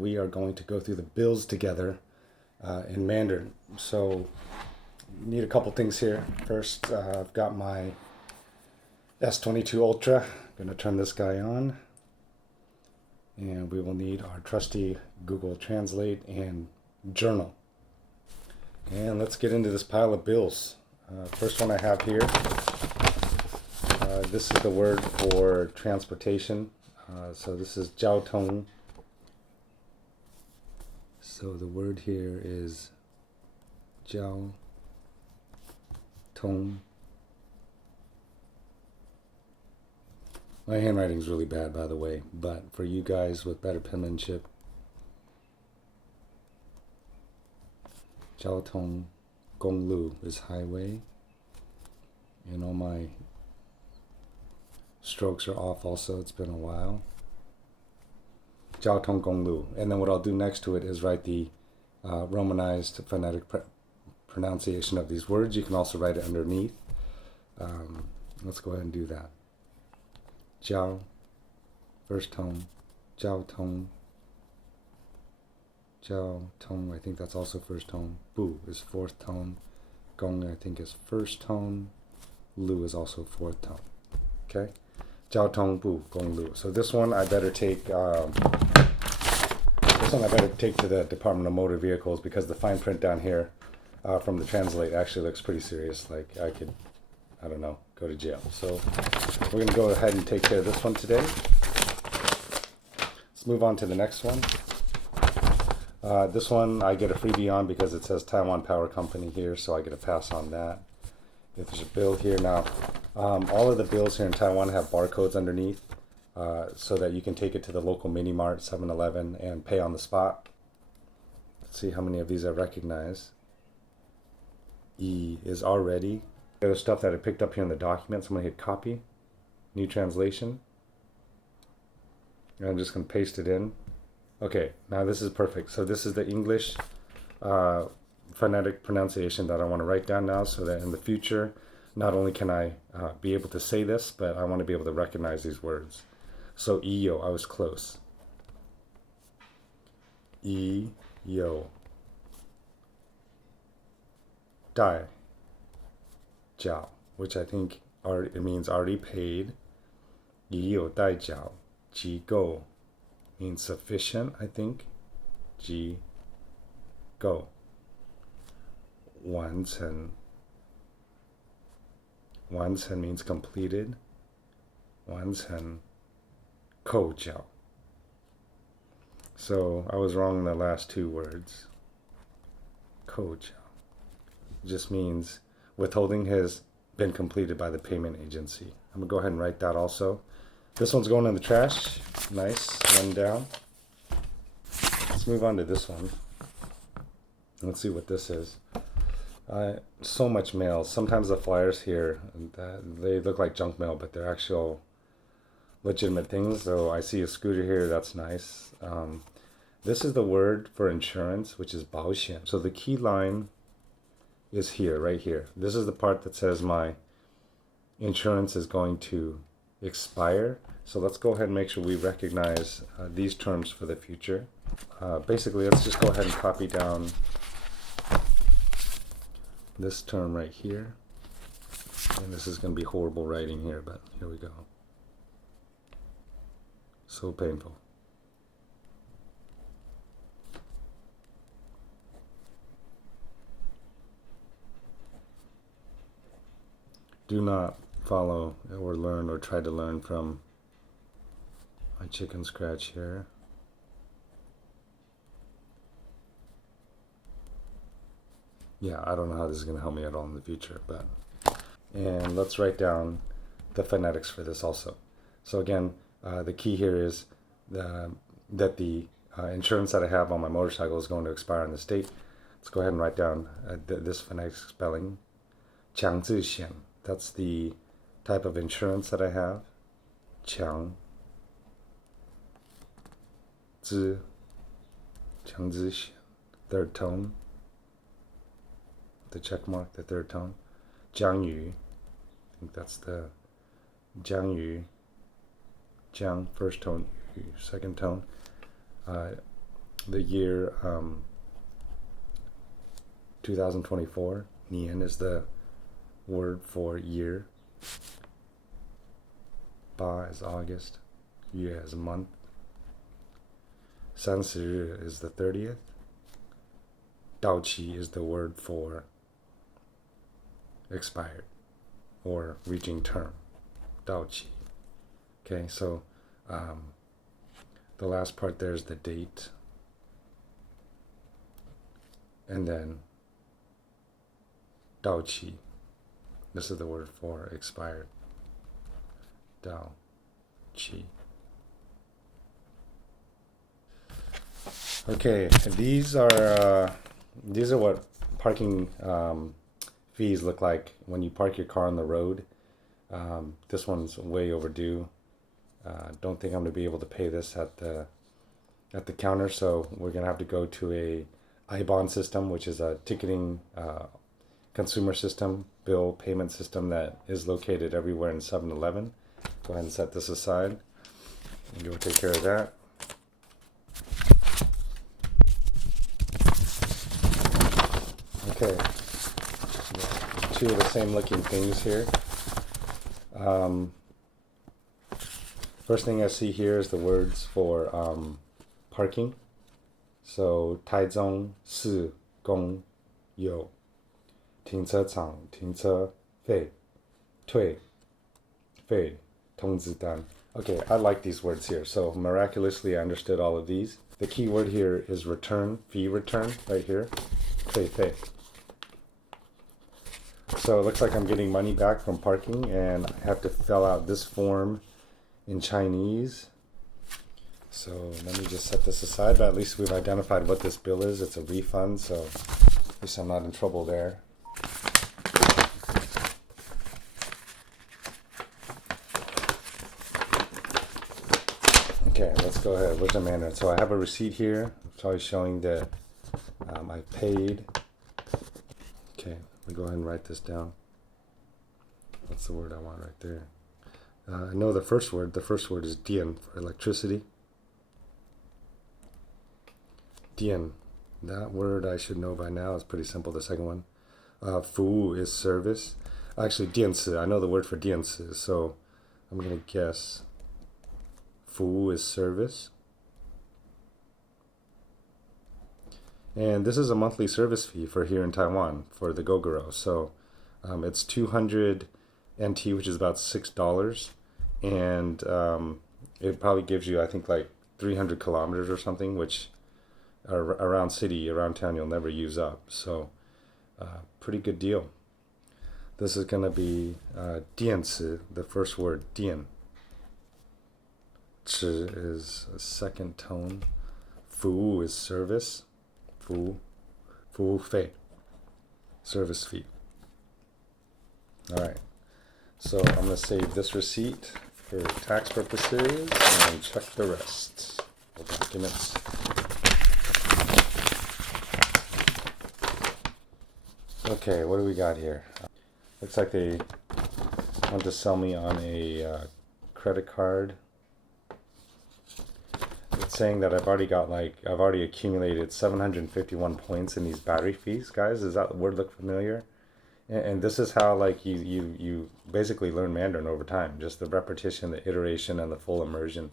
we are going to go through the bills together in Mandarin. So need a couple things here. First, I've got my S22 Ultra. I'm going to turn this guy on. And we will need our trusty Google Translate and journal. And let's get into this pile of bills. First one I have here. This is the word for transportation. So this is Jiāotōng. So the word here is Jiāotōng. My handwriting is really bad, by the way, but for you guys with better penmanship, Jiāotōng gōnglù is highway, and all my strokes are off also. It's been a while. Jiāotōng gōnglù. And then what I'll do next to it is write the Romanized phonetic pronunciation of these words. You can also write it underneath. Let's go ahead and do that. Jiāo, first tone. Jiāotōng. Jiāotōng, I think that's also first tone. Bu is fourth tone. Gong, I think, is first tone. Lu is also fourth tone. Okay? Jiāotōng bu gōnglù. So this one I better take. To the Department of Motor Vehicles, because the fine print down here from the translate actually looks pretty serious. Like I could, I don't know, go to jail. So we're gonna go ahead and take care of this one today. Let's move on to the next one. This one I get a freebie on because it says Taiwan Power Company here, so I get a pass on that. If there's a bill here now, all of the bills here in Taiwan have barcodes underneath, so that you can take it to the local mini mart, 7-Eleven, and pay on the spot. Let's see how many of these I recognize. E is already. There's stuff that I picked up here in the documents. I'm going to hit copy, new translation, and I'm just going to paste it in. Okay, now this is perfect. So this is the English phonetic pronunciation that I want to write down now, so that in the future, not only can I be able to say this, but I want to be able to recognize these words. So Iyo, I was close. Iyo. Dai. Jiāo, which I think it means already paid. Iyo Jiāo. Jīgòu means sufficient, I think. Jīgòu. Wánchéng. Wánchéng means completed. Wánchéng.扣缴. So I was wrong in the last two words. 扣缴 just means withholding has been completed by the payment agency. I'm gonna go ahead and write that also. This one's going in the trash. Nice, one down. Let's move on to this one. Let's see what this is. So much mail. Sometimes the flyers here, they look like junk mail, but they're actual legitimate things. So I see a scooter here. That's nice. This is the word for insurance, which is 保险. So the key line is here, right here. This is the part that says my insurance is going to expire. So let's go ahead and make sure we recognize these terms for the future. Basically, let's just go ahead and copy down this term right here. And this is going to be horrible writing here, but here we go. So painful. Do not follow or learn or try to learn from my chicken scratch here. Yeah, I don't know how this is going to help me at all in the future, but. And let's write down the phonetics for this also. So again, the key here is that the insurance that I have on my motorcycle is going to expire in the state. Let's go ahead and write down this phonetic spelling. qiángzhì. That's the type of insurance that I have. qiángzhì. qiángzhì. Third tone. The check mark, the third tone. jiāng, I think that's the jiāng, first tone, second tone. the year 2024. Nián is the word for year. Ba is August. Yue is month. 30日 is the 30th. 到期 is the word for expired or reaching term. 到期. Okay, so the last part there is the date. And then 到期. This is the word for expired. 到期. Okay, these are what parking fees look like when you park your car on the road. This one's way overdue. Don't think I'm gonna be able to pay this at the counter, so we're gonna have to go to a IBAN system, which is a ticketing consumer system, bill payment system that is located everywhere in 7-Eleven. Go ahead and set this aside and go take care of that. Okay, two of the same looking things here. First thing I see here is the words for parking. So 台中市公有停车场停车费退费通知单. Okay, I like these words here. So miraculously I understood all of these. The key word here is return, fee return, right here. 退费. So it looks like I'm getting money back from parking, and I have to fill out this form in Chinese. So let me just set this aside, but at least we've identified what this bill is. It's a refund, so at least I'm not in trouble there. Okay, let's go ahead. Where's the mandarin? So I have a receipt here. It's always showing that I paid. Okay, let me go ahead and write this down. What's the word I want right there? I know the first word. The first word is diàn for electricity. Diàn. That word I should know by now. It's pretty simple. The second one. Fúwù is service. Actually, diànchí. I know the word for diànchí, so I'm going to guess fúwù is service. And this is a monthly service fee for here in Taiwan for the gōngyǒu. So it's 200 NT, which is about $6. And it probably gives you, I think, like 300 kilometers or something, which around town, you'll never use up. So pretty good deal. This is going to be diànchí, the first word, diàn. Chì is a second tone. Fúwù is service. Fúwù fei, service fee. All right. So I'm going to save this receipt for tax purposes and check the rest of the documents. Okay, what do we got here? Looks like they want to sell me on a credit card. It's saying that I've already accumulated 751 points in these battery fees, guys. Does that word look familiar? And this is how like you basically learn Mandarin over time. Just the repetition, the iteration, and the full immersion.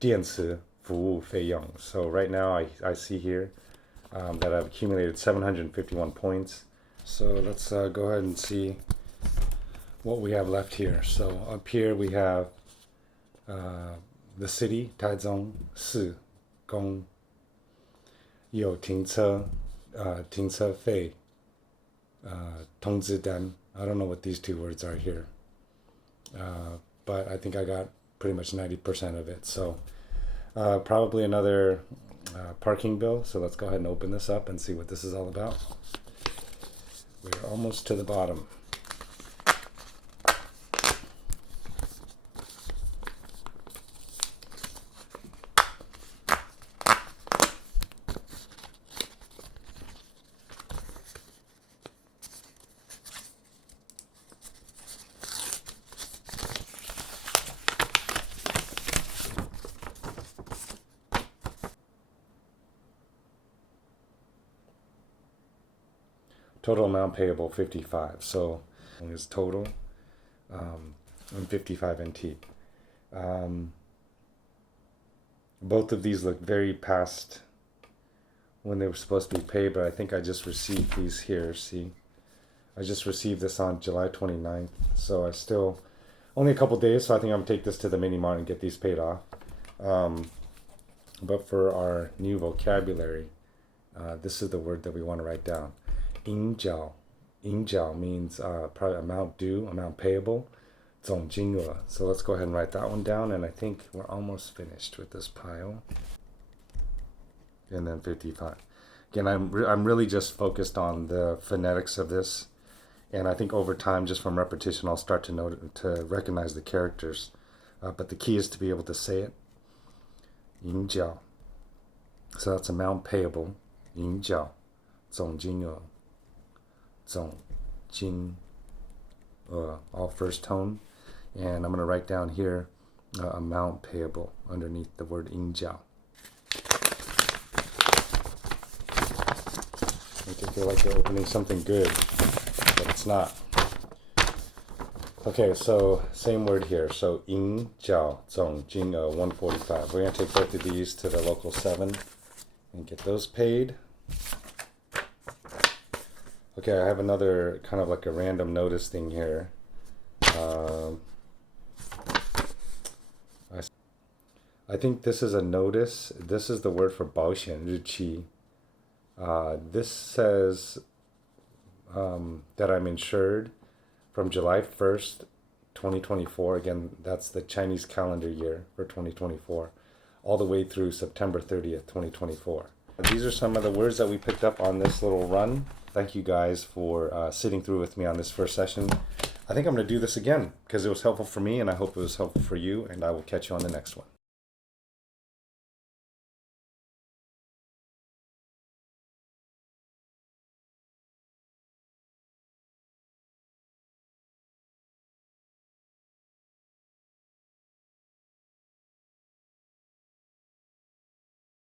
电池服务费用. So right now I see here that I've accumulated 751 points. So let's go ahead and see what we have left here. So up here we have the city, Taichung, 市公有停车费通知单. I don't know what these two words are here, but I think I got pretty much 90% of it. So probably another parking bill. So let's go ahead and open this up and see what this is all about. We're almost to the bottom. Total amount payable 55. So is total and 55 NT. Both of these look very past when they were supposed to be paid, but I think I just received these here. See, I just received this on July 29th, so I still only a couple days, so I think I'm gonna take this to the mini mart and get these paid off. But for our new vocabulary, this is the word that we want to write down. 应缴. 应缴 means probably amount due, amount payable. 总金额. So let's go ahead and write that one down, and I think we're almost finished with this pile. And then 55. Again, I'm really just focused on the phonetics of this, and I think over time, just from repetition, I'll start to recognize the characters. But the key is to be able to say it. 应缴. So that's amount payable. 应缴. 总金额. 总金额. All first tone. And I'm going to write down here amount payable underneath the word 应缴. Make it feel like you're opening something good, but it's not. Okay, so same word here. So 应缴总金额 145. We're going to take both of these to the local 7 and get those paid. Okay, I have another kind of like a random notice thing here. I think this is a notice. This is the word for 保险日期. This says that I'm insured from July 1st, 2024. Again, that's the Chinese calendar year for 2024, all the way through September 30th, 2024. These are some of the words that we picked up on this little run. Thank you guys for sitting through with me on this first session. I think I'm going to do this again because it was helpful for me, and I hope it was helpful for you, and I will catch you on the next one.